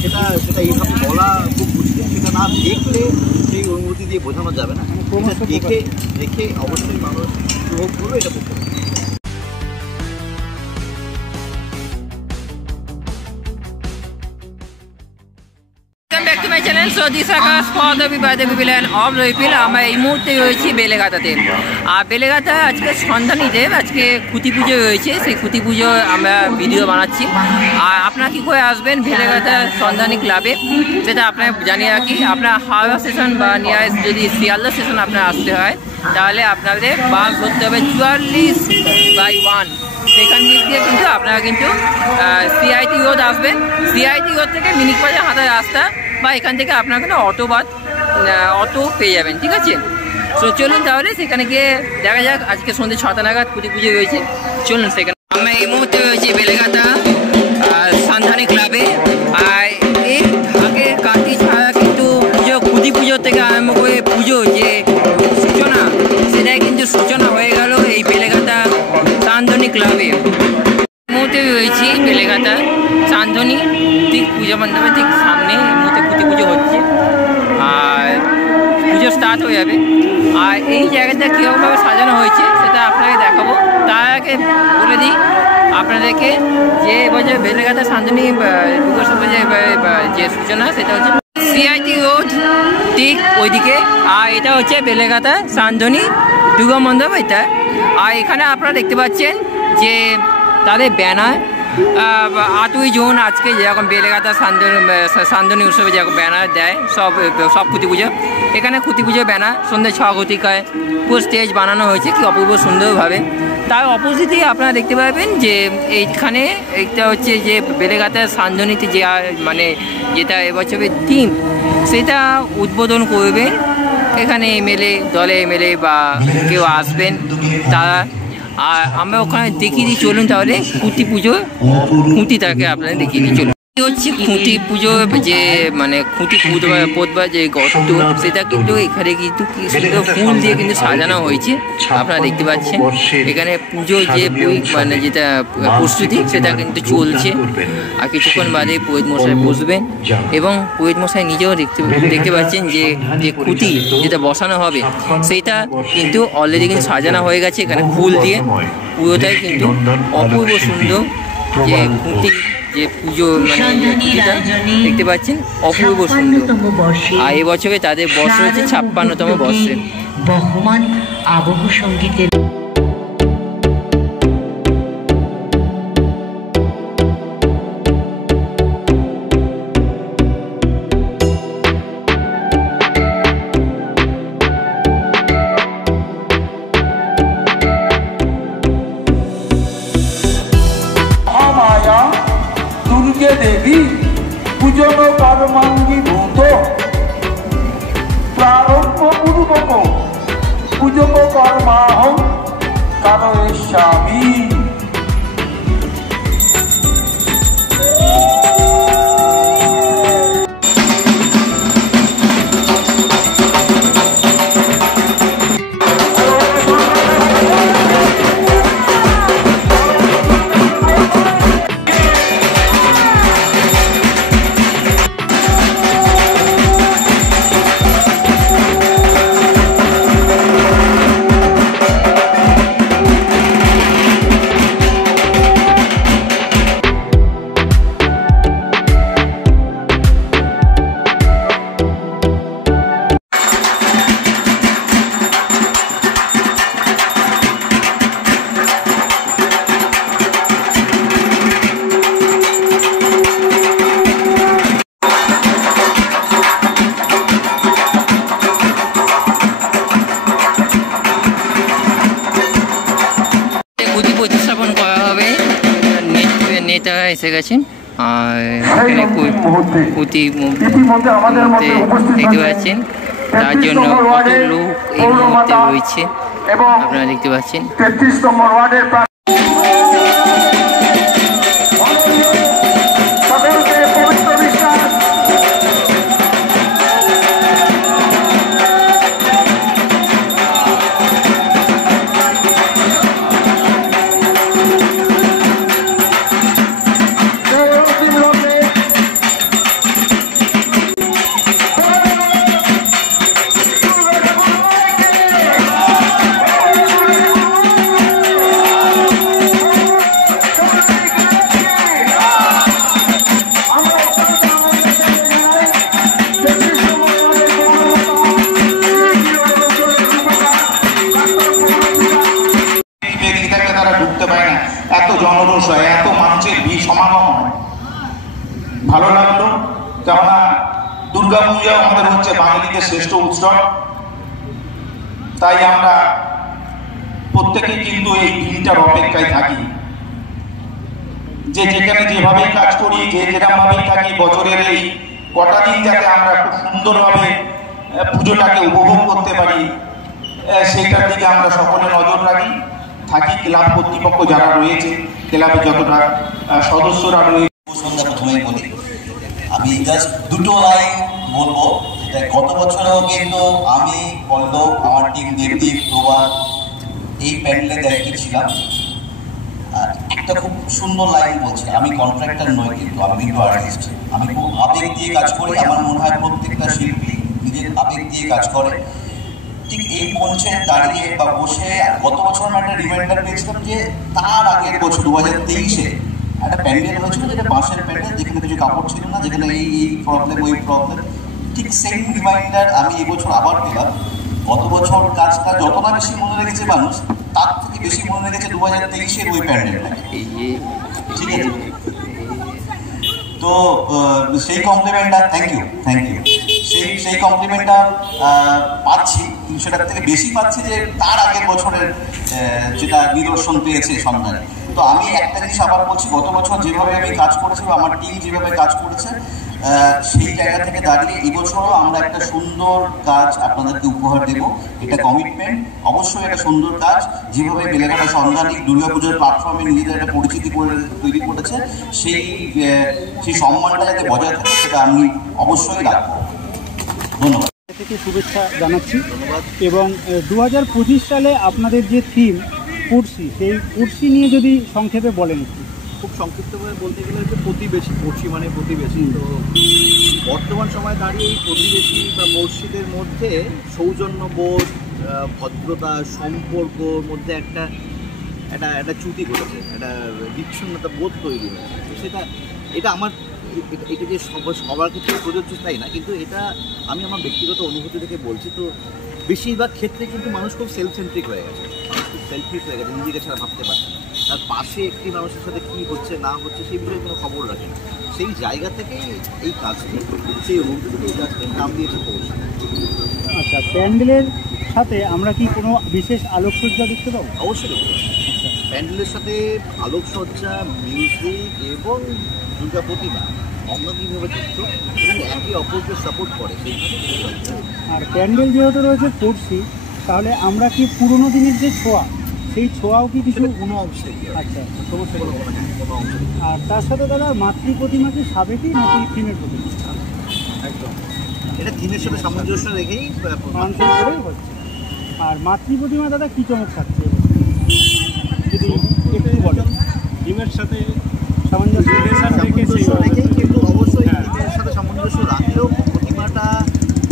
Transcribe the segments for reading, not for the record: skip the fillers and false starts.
সেটা সেটা এইভাবে বলা খুব মুশকিল। সেটা না দেখলে সেই অনুভূতি দিয়ে বোঝানো যাবে না। দেখে দেখে অবশ্যই মানুষ উপভোগ করবে, এটা করতে হবে। আমরা এই মুহূর্তে রয়েছি বেলেঘাটাতে। আর বেলেঘাটা আজকে সন্ধানীতে আজকে খুঁটি পুজো রয়েছে, সেই খুঁটি পুজো আমরা ভিডিও বানাচ্ছি। আর আপনারা কী করে আসবেন বেলেঘাটা সন্ধানী ক্লাবে সেটা আপনার জানিয়ে রাখি। আপনার হাওড়া স্টেশন বা নিয়ারেস্ট যদি শিয়ালদা স্টেশন আপনার আসতে হয় তাহলে আপনাদের বাস ধরতে হবে 44/1। সেখান দিক দিয়ে কিন্তু আপনারা কিন্তু সিআইটি রোড আসবেন। সিআইটি রোড থেকে মিনিট বাজার হাঁটার রাস্তা বা এখান থেকে আপনারা কিন্তু অটো পেয়ে যাবেন, ঠিক আছে? তো চলুন তাহলে সেখানে গিয়ে দেখা যাক। আজকে সন্ধ্যে 6টা নাগাদ খুঁটি পুজো রয়েছে, চলুন সেখানে। আমরা এই মুহূর্তে রয়েছি বেলেঘাটা সন্ধানী ক্লাবে। আর এই আগে কাটি ছাড়া কিন্তু পুজো খুঁটি পুজো থেকে আরম্ভ করে পুজো যে সূচনা সেটাই কিন্তু সূচনা হয়ে গেল এই বেলেঘাটা সান্ধনী ক্লাবে। মুহূর্তে রয়েছি বেলেঘাটা সান্ধনী ঠিক পুজো মণ্ডপের ঠিক সামনে। এই মুহূর্তে খুঁটি পুজো হচ্ছে আর পুজো স্টার্ট হয়ে যাবে। আর এই জায়গাটা কীরকমভাবে সাজানো হয়েছে সেটা আপনাকে দেখাবো। তার আগে বলে দিই আপনাদেরকে যে এবছর বেলেঘাটা সান্ধনী দুর্গোৎসবের যে সূচনা সেটা হচ্ছে সিআইটি রোড ঠিক ওইদিকে। আর এটা হচ্ছে বেলেঘাটা সান্ধনী দুর্গা মণ্ডপ এটা। আর এখানে আপনারা দেখতে পাচ্ছেন যে তাদের ব্যানার 8ই জুন আজকে যেরকম বেলেঘাটা সান্ধনী উৎসবে যেরকম ব্যানার দেয় সব খুঁটি পুজো, এখানে খুঁটি পুজো ব্যানার সন্ধ্যে 6 ঘটিকায় পুরো স্টেজ বানানো হয়েছে কি অপূর্ব সুন্দরভাবে। তার অপোজিটে আপনারা দেখতে পাবেন যে এইখানে এটা হচ্ছে যে বেলেঘাটা সান্ধনীতে যে মানে যেটা এবছরের থিম সেটা উদ্বোধন করবেন এখানে দলে এমএলএ বা কেউ আসবেন তারা। আর আমরা ওখানে দেখিয়ে দিই, চলুন তাহলে খুঁটি পুজো খুঁটিটাকে আপনারা দেখিয়ে দিই। চলুন হচ্ছে খুঁটি পুজো যে মানে খুঁটি পোতবার যে গর্ত সেটা কিন্তু এখানে কিন্তু কি সুন্দর ফুল দিয়ে কিন্তু সাজানো হয়েছে আপনারা দেখতে পাচ্ছেন। এখানে পুজো যে মানে যেটা প্রস্তুতি সেটা কিন্তু চলছে। আর কিছুক্ষণ বাদে পুরোহিত মশাই বসবেন এবং পুরোহিত মশাই নিজেও দেখতে পাচ্ছেন যে খুঁটি যেটা বসানো হবে সেইটা কিন্তু অলরেডি কিন্তু সাজানো হয়ে গেছে এখানে ফুল দিয়ে। পুরোটাই কিন্তু অপূর্ব সুন্দর যে খুঁটি যে পুজো মানে খুঁটিটা দেখতে পাচ্ছেন অপূর্ব সুন্দর। আর এবছরে তাদের বর্ষ হচ্ছে 56তম বর্ষে। বহমান আবহ সঙ্গীতের দেবী পূজন কর্মাঙ্গী ভূত প্রারম্ভ পূর্বক পূজক কর্মাহং কারয়িষ্যামি। প্রতিস্থাপন করা হবে, নেতা এসে গেছেন। আর এখানে খুঁটি দেখতে পাচ্ছেন, তার জন্য কত লোক এই মুহূর্তে রয়েছে আপনারা দেখতে পাচ্ছেন। কেননা দুর্গাপূজা আমাদের হচ্ছে বাঙালিদের শ্রেষ্ঠ উৎসব। তাই আমরা প্রত্যেকেই কিন্তু এই দিনটার অপেক্ষায় থাকি, যে যেখানে যেভাবেই কাজ করি, যে যেরকমভাবেই থাকি, বছরের এই কটা দিন যাতে আমরা খুব সুন্দরভাবে পুজোটাকে উপভোগ করতে পারি, সেইটার দিকে আমরা সকলে নজর রাখি থাকি। ক্লাব কর্তৃপক্ষ যারা রয়েছে, ক্লাবে যতটা সদস্যরা রয়েছে, সন্ধ্যা প্রথমেই বলি, আমি জাস্ট দুটো লাইন বলবো। গত বছরেও কিন্তু আমি পল্লব, আমার টিম দেবদীপ, প্রভাত এই প্যান্ডেলের দায়িত্বে ছিলাম। আর একটা খুব সুন্দর লাইন বলছি, আমি কন্ট্রাক্টর নই, কিন্তু আমি কিন্তু আর্টিস্ট। আমি খুব আবেগ দিয়ে কাজ করি। আমার মনে হয় প্রত্যেকটা শিল্পী নিজের আবেগ দিয়ে কাজ করে। ঠিক এই মঞ্চে দাঁড়িয়ে বা বসে গত বছর আমি একটা রিমাইন্ডার পেয়েছিলাম যে তার আগের বছর 2023-এ একটা প্যান্ডেল হয়েছিল, যেটা বাঁশের প্যান্ডেল, যেখানে কিছু কাপড় ছিল না, যেখানে এই প্রবলেম ওই প্রবলেম। ঠিক সেম রিমাইন্ডার আমি এবছর আবার পেলাম। গত বছর কাজটা যতটা বেশি মনে রেখেছে মানুষ, তার থেকে বেশি মনে রেখেছে 2023-এর ওই প্যান্ডেলটাকে। ঠিক আছে, তো সেই কমপ্লিমেন্টটা থ্যাংক ইউ সেই কমপ্লিমেন্টটা পাচ্ছি, সেটার থেকে বেশি পাচ্ছি যে তার আগের বছরের যেটা নিদর্শন পেয়েছে সন্ধানে। তো আমি একটা জিনিস আবার বলছি, গত বছর যেভাবে আমি কাজ করেছি বা আমার টিম যেভাবে কাজ করেছে, সেই জায়গা থেকে দাঁড়িয়ে এবছরও আমরা একটা সুন্দর কাজ আপনাদেরকে উপহার দেব। এটা কমিটমেন্ট, অবশ্যই একটা সুন্দর কাজ। যেভাবে বেলেঘাটা সন্ধানী দুর্গাপুজোর প্ল্যাটফর্মে নিজেদের একটা পরিচিতি তৈরি করেছে, সেই সম্মানটা যাতে বজায় থাকে, সেটা আমি অবশ্যই রাখবো। ধন্যবাদ থেকে শুভেচ্ছা জানাচ্ছি। এবং 2025 সালে আপনাদের যে থিম পড়শি, সেই পড়শি নিয়ে যদি সংক্ষেপে বলেন একটু। খুব সংক্ষিপ্তভাবে বলতে গেলে হচ্ছে প্রতিবেশী, পড়শি মানে প্রতিবেশী। তো বর্তমান সময় দাঁড়িয়ে এই প্রতিবেশী বা পড়শিদের মধ্যে সৌজন্যবোধ, ভদ্রতা, সম্পর্কর মধ্যে একটা চ্যুতি ঘটেছে, একটা বিচ্ছিন্নতা বোধ তৈরি হয়েছে। তো এটা আমার এটা যে সবার ক্ষেত্রে প্রযোজ্য তাই না, কিন্তু এটা আমি আমার ব্যক্তিগত অনুভূতি থেকে বলছি। তো বেশিরভাগ ক্ষেত্রে কিন্তু মানুষ খুব সেলফ সেন্ট্রিক হয়ে গেছে, মানুষ খুব সেলফিশ হয়ে গেছে, নিজেকে ছাড়া ভাবতে পারছে না। তার পাশে একটি মানুষের সাথে কী হচ্ছে না হচ্ছে সেই বিষয়ে কোনো খবর রাখে না। সেই জায়গা থেকেই এই কাজটি, সেই অনুভূতি থেকে এই কাজটি নাম দিয়েছে পৌঁছে। আচ্ছা, প্যান্ডেলের সাথে আমরা কি কোনো বিশেষ আলোকসজ্জা দেখতে পাবো? অবশ্যই দেখতে পাবো। প্যান্ডেলের সাথে আলোকসজ্জা, মিউজিক এবং দুর্গা প্রতিমা অঙ্গাঙ্গিভাবে যুক্ত এবং একে অপরকে সাপোর্ট করে সেইভাবে। আর প্যান্ডেল যেহেতু রয়েছে পড়শি, তাহলে আমরা কি পুরোনো দিনের যে ছোঁয়া, সেই ছোঁয়াও কি কিছু কোনো অংশে? আচ্ছা, সমস্যা কোনো অংশে। আর তার সাথে দাদা মাতৃ প্রতিমা কি সাবেকি নাকি থিমের প্রতিমা? একদম, এটা থিমের সাথে সামঞ্জস্য রেখেই মানসিক করেই হচ্ছে। আর মাতৃ প্রতিমা দাদা কী চমক থাকছে যদি একটু বলেন? থিমের সাথে সামঞ্জস্য রেখেই, কিন্তু অবশ্যই থিমের সাথে সামঞ্জস্য রাখলেও প্রতিমাটা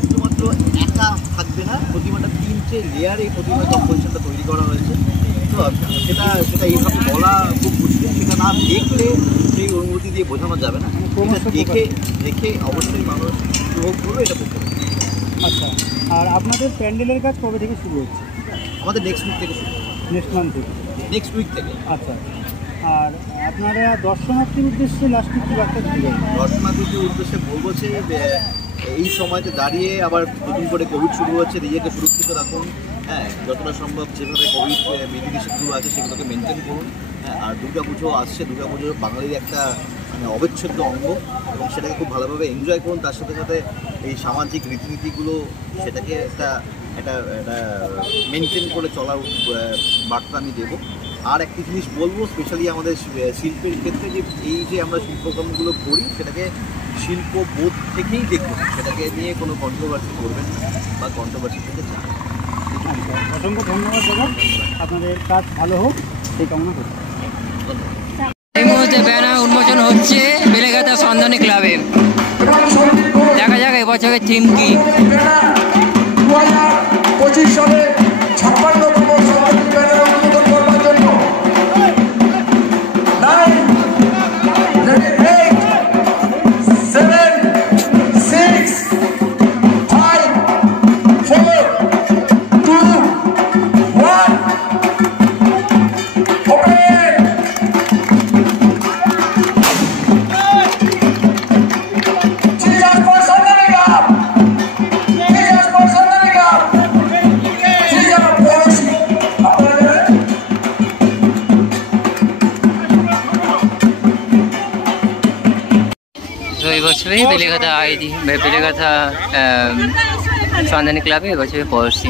শুধুমাত্র একা থাকবে না, প্রতিমাটা 3টে লেয়ারে এই প্রতিমা কম্পোজিশনটা তৈরি করা হয়েছে। তো সেটা এইভাবে বলা খুব মুশকিল, সেটা না দেখলে সেই অনুভূতি দিয়ে বোঝানো যাবে না। দেখে অবশ্যই মানুষ উপভোগ করবে, এটা বলতে হবে। আচ্ছা, আর আপনাদের প্যান্ডেলের কাজ কবে থেকে শুরু হচ্ছে? আমাদের নেক্সট উইক থেকে শুরু, নেক্সট মান্থ থেকে? নেক্সট উইক থেকে। আচ্ছা, আর আপনারা দর্শনার্থীর উদ্দেশ্যে লাস্টে কী বার্তা দিবেন? দর্শনার্থীদের উদ্দেশ্যে বলবো যে এই সময়তে দাঁড়িয়ে আবার নতুন করে কোভিড শুরু হচ্ছে, নিজেকে সুরক্ষিত রাখুন। হ্যাঁ, যতটা সম্ভব যেভাবে কোভিড বিধিনিষেধগুলো আছে সেগুলোকে মেনটেন করুন। হ্যাঁ, আর দুর্গাপুজো আসছে, দুর্গাপুজো বাঙালির একটা অবিচ্ছেদ্য অঙ্গ, এবং সেটাকে খুব ভালোভাবে এনজয় করুন। তার সাথে সাথে এই সামাজিক রীতিনীতিগুলো সেটাকে একটা মেনটেন করে চলার বার্তা আমি দেবো। আর একটি জিনিস বলবো, স্পেশালি আমাদের শিল্পের ক্ষেত্রে, যে এই যে আমরা শিল্পকর্মগুলো করি সেটাকে শিল্পবোধ থেকেই দেখুন, সেটাকে নিয়ে কোনো কন্ট্রোভার্সি করবেন বা কন্ট্রোভার্সি থেকে যান। অসংখ্য ধন্যবাদ দাদা, আপনাদের কাজ ভালো হোক সেই কামনা করি। এই মুহূর্তে ব্যানার উন্মোচন হচ্ছে বেলেঘাটা সন্ধানী ক্লাবে। দেখা যাক এবছরের থিম কি। 2025 সালে 56তম সন্ধানী ব্যানার উন্মোচন করবার জন্য 9, 8, 7, 6, 5, 4, 2, 1, open! ঠিক এবছরে বেলেঘাটা আইডি বেলেঘাটা সন্ধানী ক্লাবে এবছরে পড়ছি।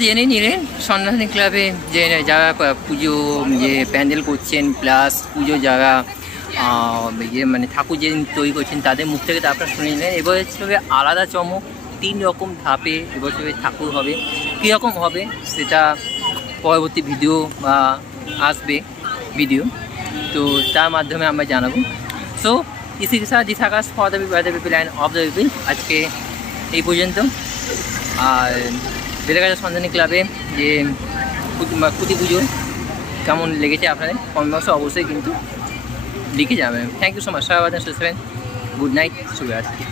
জেনে নিলেন সন্ধানী ক্লাবে যে যারা পুজো যে প্যান্ডেল করছেন প্লাস পুজো যারা ইয়ে মানে ঠাকুর যে তৈরি করছেন তাদের মুখ থেকে তা আপনারা শুনে নিলেন। এবছরে আলাদা চমক 3 রকম ধাপে এবছরে ঠাকুর হবে, কীরকম হবে সেটা পরবর্তী ভিডিও বা আসবে ভিডিও, তো তার মাধ্যমে আমরা জানাবো। সো इसी के साथ this Akash for the people end of the people আজকে এই পর্যন্ত। আর বেলেঘাটা সন্ধানী ক্লাবে যে খুঁটি পুজো কেমন লেগেছে আপনাদের কমেন্ট বক্সে অবশ্যই কিন্তু লিখে যাবেন। থ্যাংক ইউ সো মাচ, সবাই সুস্থ থাকবেন, গুড নাইট, শুভরাত্রি।